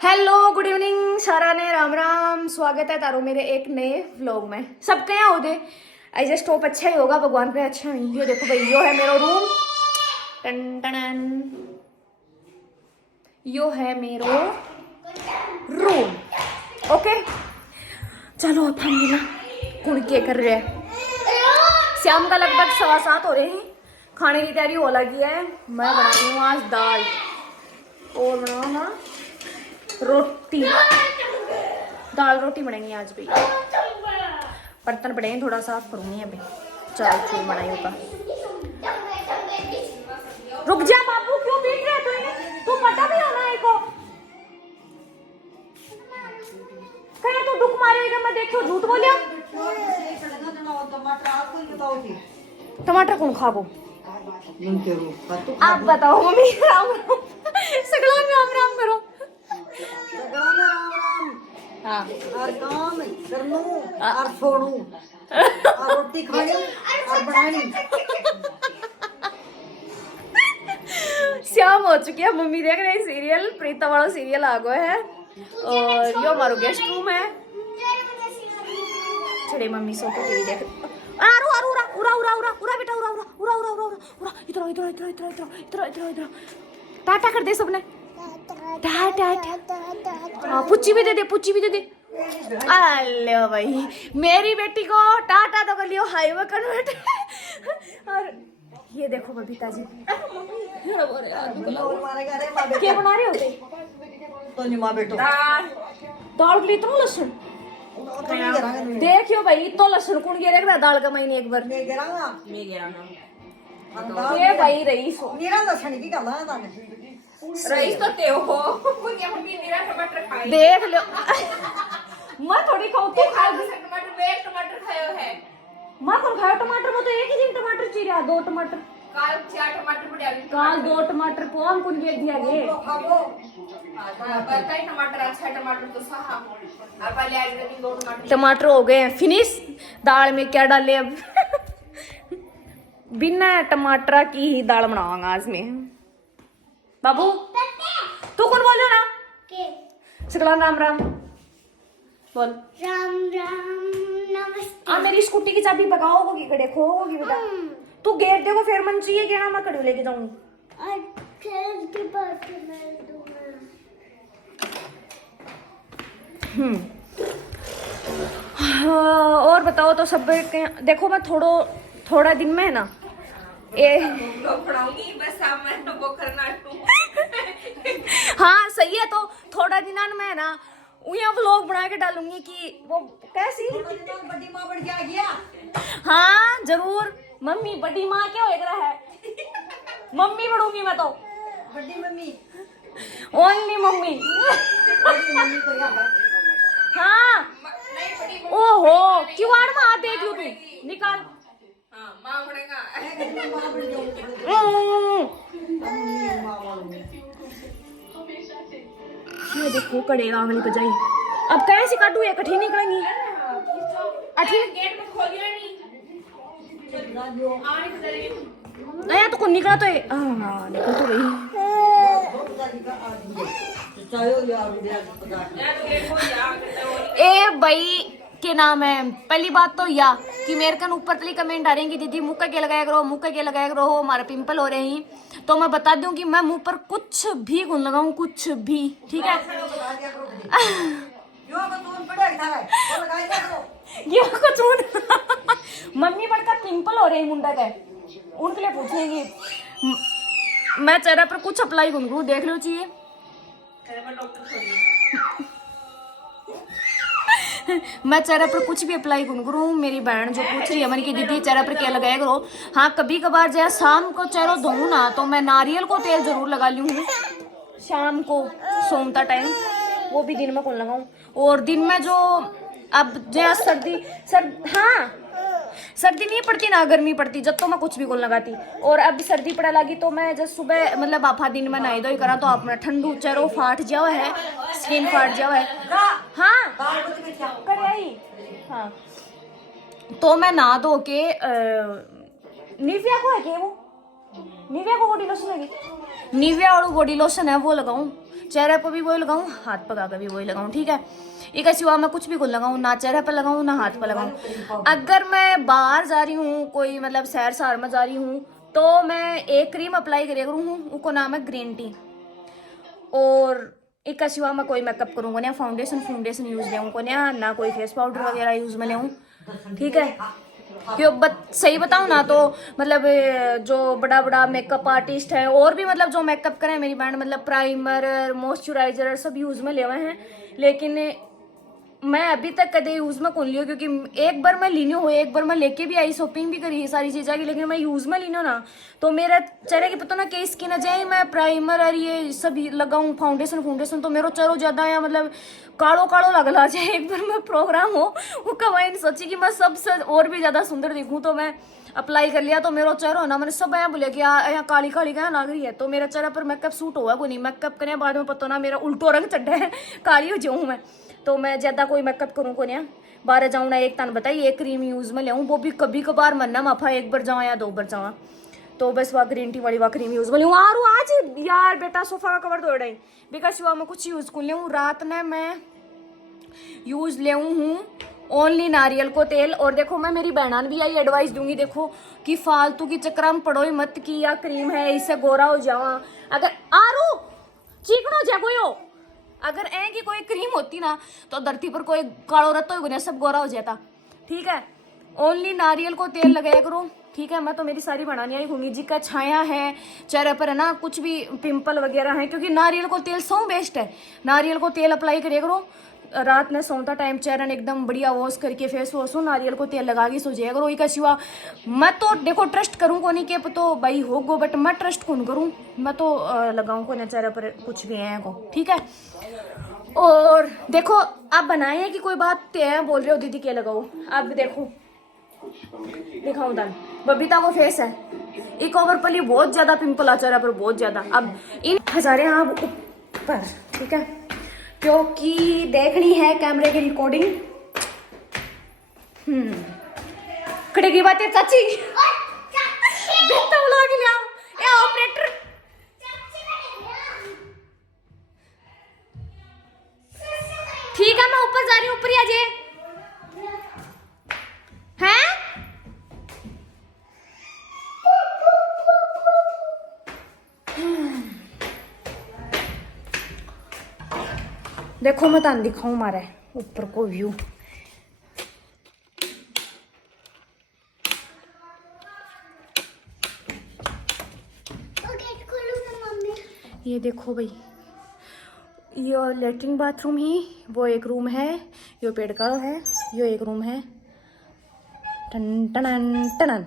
Hello good evening सारा ने राम राम। स्वागत है तारो मेरे एक नए व्लॉग में। सब क्या हो दे आई जस्ट होप अच्छा ही होगा, भगवान पे अच्छा ही। ये देखो भाई, यो है मेरा रूम। टन टन, यो है मेरो रूम। ओके चलो अब हम मिला कुड़ के कर रहे हैं। शाम का लगभग 7:15 हो रहे हैं। खाने की तैयारी हो लगी है। मैं बना रही हूँ आज दाल और बनाऊंगा रोटी। दाल रोटी बनेंगी आज भी। बर्तन पड़े हैं, थोड़ा साफ करूंगी अभी। चाय चूर बनाई होगा। रुक जा बाबू, क्यों पीट रहे हो? तू पता भी होना है को कहीं तू दुख मारेगा। मैं देखो झूठ बोलिया। टमाटर कौन खाबो? आप बताओ मम्मी। राम राम सगला में राम राम करो। हाँ और काम करनू और छोड़ू और रोटी खानी और बनानी। शाम हो चुकी है। मम्मी देख रहे हैं सीरियल। प्रीता वाला सीरियल आ गया है और यो हमारो गेस्ट रूम है। चले मम्मी सो के टीवी देख। आरो आरो उरा उरा उरा उरा उरा बेटा उरा उरा उरा उरा उरा उरा इधर इधर इधर इधर इधर इधर इधर। टाटा कर दे सबने। टाटा हाँ, पुच्ची भी दे दे, पुच्ची भी दे दे। अले भाई मेरी बेटी को टाटा तो कर लियो, हाई में कन्वर्ट। और ये देखो बबीता जी क्या बना रहे होते? तो नहीं माँ बेटो दाल के लिए तो लहसुन देखियो भाई। तो लहसुन कौन गिर रहा दाल का महीने एक बार मैं गिरांगा ये भाई रईस हो। मेरा लसन की गल है ताने रईस तो ते हो मुझे मम्मी मेरा टमाटर खाई देख लो। मैं थोड़ी खाऊं, तू खा। टमाटर में एक टमाटर खायो है। माँ कौन खाया टमाटर? वो तो एक ही दिन टमाटर चीरा, 2 टमाटर काल 4 टमाटर पड़े काल 2 टमाटर पोम कौन दे दिया गे। खाबो पता ही टमाटर अच्छा टमाटर तो सहा और पहले आज के 2 टमाटर टमाटर हो गए हैं फिनिश। दाल में क्या डाले अब? बिना टमाटर की ही दाल बनावांगा आज में। बाबू तू कौन बोलो ना सकला राम राम बोल। राम राम नमस्ते। मेरी स्कूटी की चाबी भगाओगी कड़े खोओगी बेटा। तू गेट देखो फिर मन चाहिए क्या ना मैं कड़ू लेके जाऊंगी। के बाद मैं दूंगा। और बताओ तो सब देखो। मैं थोड़ा दिन में है ना ये लोग पढ़ाऊंगी बस अब मैं तो बोखर ना लूं। हाँ सही है। तो थोड़ा दिन में है ना उया व्लॉग बना के डालूंगी कि वो कैसी बड़ी माँ बढ़ गया। हाँ जरूर। मम्मी बड़ी माँ क्या हो रहा है? मम्मी बढ़ूंगी मैं तो। बड़ी मम्मी ओनली मम्मी। बड़ी मम्मी को याद है। हाँ नहीं बड़ी ओहो किवाड़ में हाथ दे दियो तू निकाल। हां मां पड़ेगा माँ बढ़ ये देखो कड़े आंगली पे जाई। अब कैसे काटू? ये कठिन निकलेंगी। गेट में खोल दिया नहीं आने के जरिए नया तो कौन निकला तो ये हाँ निकल तो गई। ए भाई के नाम है। पहली बात तो या कि मेरे कन ऊपर तली कमेंट आ रहे हैं कि दीदी मुँह के लगाया करो, मुँह के लगाया करो, हमारे पिंपल हो रहे हैं। तो मैं बता दूं कि मैं मुंह पर कुछ भी गुण लगाऊं, कुछ भी ठीक है। ये कुछ मम्मी बढ़कर पिंपल हो रहे हैं मुंडा का, उनके लिए पूछेगी। मैं चेहरे पर कुछ अप्लाई करूँ, देख लो चाहिए। मैं चेहरे पर कुछ भी अप्लाई करूँ। मेरी बहन जो पूछ रही है मैंने कि दीदी चेहरे पर क्या लगाया करो। हाँ कभी कभार जैसे शाम को चेहरा धोऊं ना तो मैं नारियल को तेल जरूर लगा लूँ शाम को सोमता टाइम। वो भी दिन में कौन लगाऊं। और दिन में जो अब जैसे हाँ सर्दी नहीं पड़ती ना गर्मी पड़ती जब तो मैं कुछ भी कौन लगाती। और अब सर्दी पड़ा लगी तो मैं जब सुबह मतलब आपा दिन में नहाई धोई करा तो अपना ठंडू चेहरा फाट जाओ है, स्किन फाट जाओ है। हाँ कढ़ाई हाँ तो मैं नहा धो के निविया को है क्या वो निविया को बॉडी लोशन है, निविया और बॉडी लोशन है वो लगाऊं चेहरे पर भी वही लगाऊं, हाथ पका कर भी वही लगाऊं, ठीक है। एक सिवा मैं कुछ भी को लगाऊं, ना चेहरे पर लगाऊं ना हाथ पर लगाऊं। अगर मैं बाहर जा रही हूँ, कोई मतलब सैर सार में जा रही हूँ, तो मैं एक क्रीम अप्लाई करे करूँ हूँ, उसको नाम है ग्रीन टी। और एक सिवा मैं कोई मेकअप करूँगा ना, फाउंडेशन यूज लेऊँ ना कोई फेस पाउडर वगैरह यूज में लेऊँ, ठीक है। क्यों सही बताऊँ ना तो मतलब जो बड़ा बड़ा मेकअप आर्टिस्ट है और भी मतलब जो मेकअप करे मेरी बैंड, मतलब प्राइमर मॉइस्चराइजर सब यूज में ले हुए हैं, लेकिन मैं अभी तक कदे यूज में कौन लियो, क्योंकि एक बार मैं लीनी हो, एक बार मैं लेके भी आई, शॉपिंग भी करी सारी चीज़ें की, लेकिन मैं यूज में लीनो ना तो मेरा चेहरे की पता ना क्या स्किन आ जाए, मैं प्राइमर और ये सब लगाऊं फाउंडेशन तो मेरा चेहरा ज्यादा या मतलब कालो कालो लगला जाए। एक बार मैं प्रोग्राम हो वो कमाई सोची कि मैं सबसे और भी ज्यादा सुंदर दिखूं, तो मैं अप्लाई कर लिया, तो मेरा चेहरा ना मैंने सब यहाँ बोले कि यहाँ काली काली क्या लग रही है, तो मेरा चेहरा पर मेकअप सूट हुआ को नहीं, मेकअप करने बाद में पता ना मेरा उल्टो रंग चढ़ा है, काली हो जाऊँ मैं, तो मैं ज्यादा कोई मेकअप करूँ को नहीं, बारह जाऊँ ना एक तन बताइए एक क्रीम यूज में ले, वो भी कभी कभार मनना माफा एक बार जाऊँ या 2 बार जाऊँ, तो बस वह ग्रीन टी वाली वह क्रीम यूज में लूँ। और आज यार बेटा सोफा का कवर तोड़ रही बिकॉज वह मैं कुछ यूज कर लूँ, रात में मैं यूज ले हूँ ओनली नारियल को तेल। और देखो मैं मेरी बहनान भी आई एडवाइस दूंगी, देखो कि फालतू की चक्कर में पड़ो ही मत की या क्रीम है इससे गोरा हो जावा, अगर आरू चिकन हो जाए कोई हो, अगर ए की कोई क्रीम होती ना तो धरती पर कोई कालो रत्तो ही सब गोरा हो जाता, ठीक है। ओनली नारियल को तेल लगाया करो, ठीक है। मैं तो मेरी सारी बनानी आई घूंगी जी का छाया है चेहरे पर है ना, कुछ भी पिंपल वगैरह है, क्योंकि नारियल को तेल सौ बेस्ट है, नारियल को तेल अप्लाई करिए करो, रात में सोता टाइम चेहरा ने एकदम बढ़िया वॉश करके फेस वॉश हो नारियल को तेल लगा के सो जाएगा करो। एक सिवा मैं तो देखो ट्रस्ट करूँ को नहीं के तो भाई हो गो, बट मैं ट्रस्ट कौन करूँ, मैं तो लगाऊँ को ना चेहरे पर कुछ भी है को, ठीक है। और देखो आप बनाए हैं कि कोई बात है बोल रहे हो दीदी क्या लगाओ, आप देखो दिखाऊं दान बबीता को फेस है एक ओवर पर ही बहुत ज्यादा पिंपल आ चेहरा पर बहुत ज्यादा, अब इन हजारे आप ऊपर, ठीक है, क्योंकि देखनी है कैमरे की रिकॉर्डिंग। खड़े की बात है चाची बेटा बुला के ले आओ, ए ऑपरेटर ठीक है मैं ऊपर जा रही हूँ, ऊपर ही आ जाए हैं। देखो मैं तान दिखाऊं मारे ऊपर को व्यू, ये देखो भाई, ये लेटरिन बाथरूम ही वो एक रूम है, यो पेड़ का है, यो एक रूम है, टन टन टन,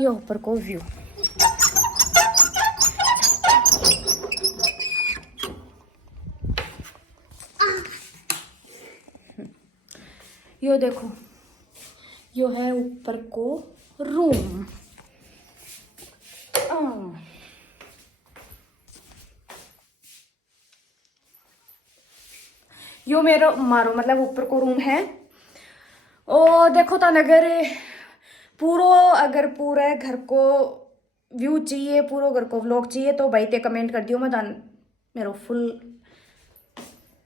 ये ऊपर को व्यू। यो देखो यो है ऊपर को रूम, यो मेरा मारो मतलब ऊपर को रूम है। और देखो तो अगर पूरे घर को व्यू चाहिए, पूरा घर को व्लॉग चाहिए तो भाई ते कमेंट कर दियो, मैं तान मेरा फुल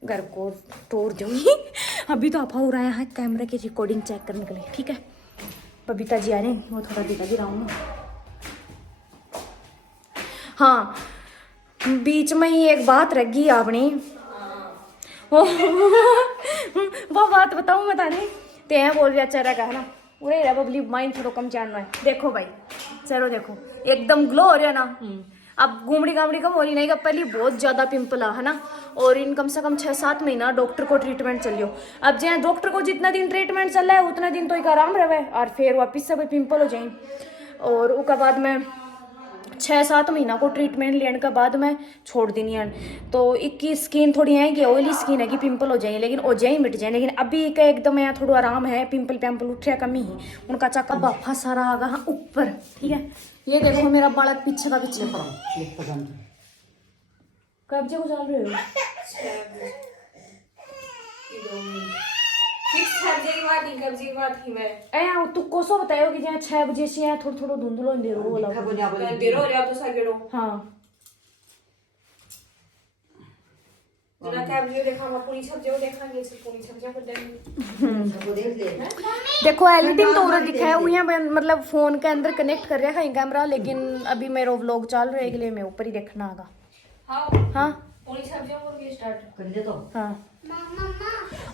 घर को टूर दूंगी। अभी तो आपा हो रहा है यहाँ कैमरे की रिकॉर्डिंग चेक करने के लिए, ठीक है। बबीता जी आ रहे हैं, वो थोड़ा दिखा भी रहा हूँ। हाँ बीच में ही एक बात रह गई अपनी, वो बात बताऊँ मैं ताने, ते हैं बोल रहा चेहरा का है ना उरे रहा बबली माइंड थोड़ा कम जानना है। देखो भाई चलो देखो एकदम ग्लो हो रहा है ना, अब घूमड़ी गामड़ी कम हो रही नहीं, पहले बहुत ज्यादा पिंपल है ना, और इन कम से कम 6-7 महीना डॉक्टर को ट्रीटमेंट चलियो। अब जहाँ डॉक्टर को जितना दिन ट्रीटमेंट चल रहा है उतना दिन तो एक आराम रहे और फिर वापिस से पिंपल हो जाए, और उसके बाद में 6-7 महीना को ट्रीटमेंट लेने के बाद में छोड़ देनी है। तो इसकी स्किन थोड़ी है कि ऑयली स्किन है कि पिंपल हो जाए, लेकिन हो जाए मिट जाए, लेकिन अभी का एकदम यहाँ थोड़ा आराम है, पिंपल पैम्पल उठ रहा कमी ही उनका चक्का बाफा सारा आ गया ऊपर, ठीक है। ये देखो मेरा बालक पीछे का पिछले कब जे गुजार रहे हो तू कोसो बतायो कि जहाँ 6 बजे से यहाँ थोड़ा थोड़ा धुंधलो अंधेरो वाला अंधेरो हो रहा तो सागेड़ो हाँ ना क्या वीडियो देखा हम पूरी सब्जियां देखेंगे सिर्फ पूरी सब्जियां को देखेंगे सबको देख ले देखो एडिटिंग तो उधर दिखा है वहीं पे, मतलब फोन के अंदर कनेक्ट कर रखा है कैमरा, लेकिन अभी मेरा व्लॉग चल रहा है इसलिए मैं ऊपर ही देखना आगा। हाँ पूरी सब्जियां को भी स्टार्ट कर ले तो हाँ। मम्मा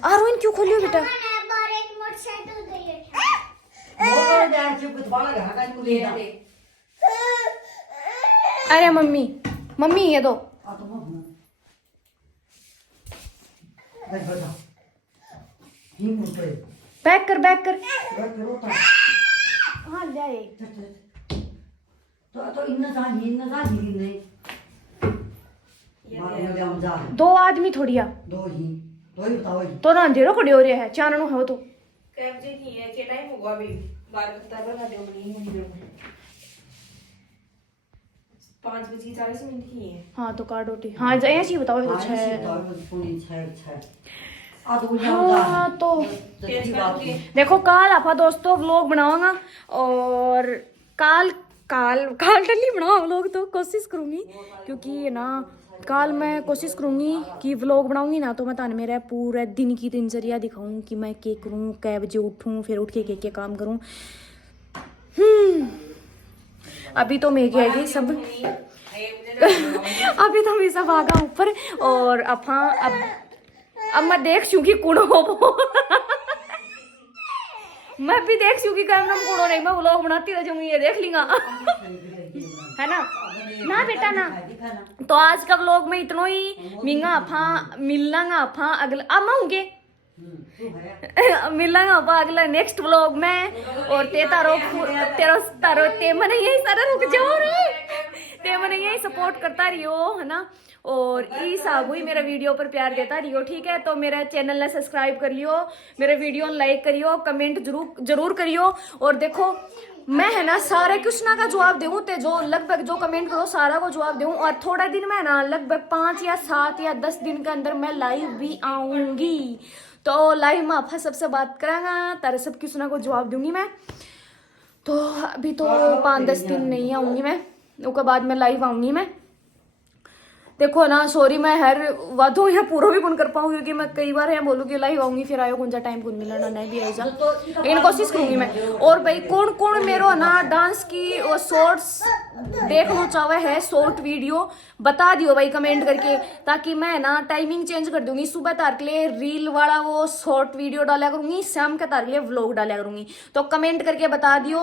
आरोइन क्यों खोलियो बेटा? मैंने बार एक मोटरसाइकिल गई है वो जाए चुप कुछ वाला घर का को ले दे अरे मम्मी मम्मी ये दो। आ तो मैं बस बता ही मुड़ पे बैक कर बैक कर। बस करो तो हाँ जाए। तो इन्ना जा ही नहीं मार में जाम जा दो आदमी थोड़िया दो ही बताओ ही तो ना अंधेरो खड़े हो रहे है चाननो है वो तो। कैब जी की है के टाइम होगा अभी 12 बता दो नहीं होनी 5:40 की है। हाँ तो कार्ड रोटी हाँ ऐसी बताओ ये तो हाँ, छह। ऐसी बताओ, बस पूरी छह आ तो जाम जा हाँ तो सच्ची बात है देखो काल आपा दोस्तों व्लॉग बनाऊंगा और काल काल काल टली बनाओ व्लॉग तो कोशिश करूंगी, क्योंकि ना काल मैं कोशिश करूंगी कि व्लॉग बनाऊंगी ना तो मैं तान मेरा पूरे दिन की दिनचर्या दिखाऊं कि मैं क्या करूं, कै बजे उठूं, फिर उठ के क्या काम करूं। अभी तो मैं क्या है सब अभी तो मैं सब आगा ऊपर और अपा अब मैं देख चुकी कुड़ो मैं भी देख चुकी कैमरा में कुड़ो नहीं, मैं व्लॉग बनाती रह जाऊंगी, ये देख लेगा है ना बेटा ना। तो आज का व्लॉग में इतना ही, मिंगा अपा मिलांगा अपा अगला अब आऊंगे मिलांगा अपा अगला नेक्स्ट व्लॉग में। और ते तारो ते मन यही सारा रुक जाओ रे, ते मन यही सपोर्ट करता रहियो है ना, और ई साबू ही मेरा वीडियो पर प्यार देता रहियो ठीक है। तो मेरा चैनल ने सब्सक्राइब कर लियो, मेरे वीडियो लाइक करियो, कमेंट जरूर करियो। और देखो मैं है ना सारे क्वेश्चन का जवाब दूँ ते जो लगभग जो कमेंट करो सारा को जवाब दूँ। और थोड़ा दिन में ना लगभग 5 या 7 या 10 दिन के अंदर मैं लाइव भी आऊंगी, तो लाइव में आपका सबसे बात करांगा, तारे सब क्वेश्चन को जवाब दूंगी मैं। तो अभी तो 5-10 दिन नहीं आऊंगी मैं, उसके बाद मैं लाइव आऊंगी मैं। देखो ना सॉरी मैं हर वादों या पूरा भी कौन कर पाऊँ, क्योंकि मैं कई बार यहाँ बोलूँ कि लाइव आऊंगी फिर आयो कौन सा टाइम कौन मिलना नहीं भी आई जा, लेकिन कोशिश करूंगी मैं। और भाई कौन कौन मेरो ना डांस की शॉर्ट्स देखना चाहे है, शॉर्ट वीडियो बता दियो भाई कमेंट करके, ताकि मैं ना टाइमिंग चेंज कर दूंगी। सुबह तार के लिए रील वाला वो शॉर्ट वीडियो डाला करूंगी, शाम के तार के लिए व्लॉग डाला करूंगी, तो कमेंट करके बता दियो।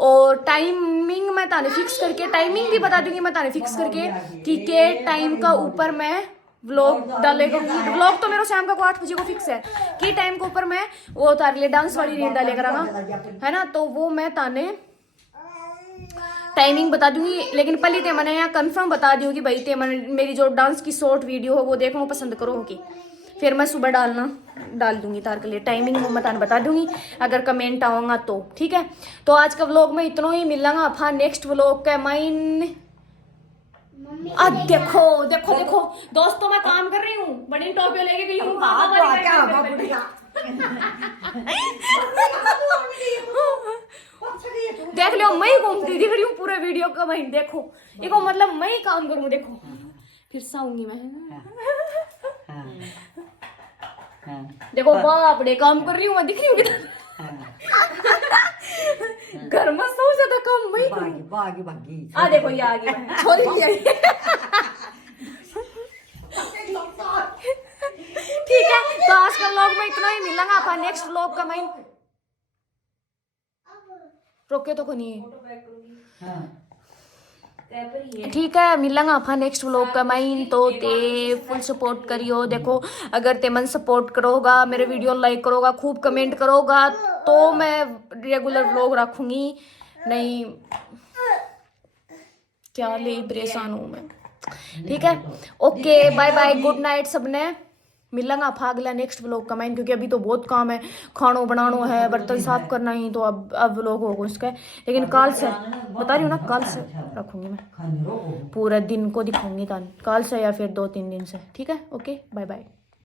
और टाइमिंग मैं ताने फिक्स करके टाइमिंग भी बता दूंगी मैं ताने फिक्स करके कि के टाइम का ऊपर मैं व्लॉग डाले करूंगी। व्लॉग तो मेरा शाम का 8 बजे को फिक्स है कि टाइम के ऊपर मैं वो तार के लिए डांस वाली रील डाले करांगा है ना, तो वो मैं ताने टाइमिंग बता दूंगी। लेकिन पहले ते मैंने यहाँ कंफर्म बता दी होगी भाई ते मेरी जो डांस की शॉर्ट वीडियो हो वो देखना पसंद करो होगी, फिर मैं सुबह डाल दूंगी तार के लिए टाइमिंग वो मैं तान बता दूंगी अगर कमेंट आऊंगा तो ठीक है। तो आज का व्लॉग में इतना ही, मिलांगा अपना नेक्स्ट व्लॉग का माइन। देखो देखो देखो दोस्तों मैं काम कर रही हूँ, बड़ी टॉपियां लेके गई हूँ देख लो मैं ही घूमती दिख रही हूँ पूरे वीडियो का भाई, देखो देखो मतलब मैं ही काम करूँ, देखो फिर साऊंगी मैं देखो बाप रे काम कर रही हूँ मैं, दिख रही हूँ किधर घर में सबसे ज्यादा काम मैं ही करूँ। भागी आ देखो ये आ गई छोरी ठीक है। तो आज का व्लॉग में इतना ही, मिलेंगे आपका नेक्स्ट व्लॉग का मैं रोके तो कोनी ठीक है, मिलेंगे आपका नेक्स्ट व्लॉग का मैं। तो ते फुल सपोर्ट करियो, देखो अगर ते मन सपोर्ट करोगा, मेरे वीडियो लाइक करोगा, खूब कमेंट करोगा तो मैं रेगुलर व्लॉग रखूंगी, नहीं क्या ले परेशान हूँ मैं ठीक है। Okay bye bye good night सबने, मिलेंगे आप अगला नेक्स्ट व्लॉग का मैं, क्योंकि अभी तो बहुत काम है, खानो बनानो है, बर्तन साफ करना ही, तो अब व्लॉग होगा उसका। लेकिन कल से बता रही हूँ ना, कल से रखूंगी मैं पूरा दिन को दिखाऊंगी तान, कल से या फिर 2-3 दिन से ठीक है। Okay bye bye.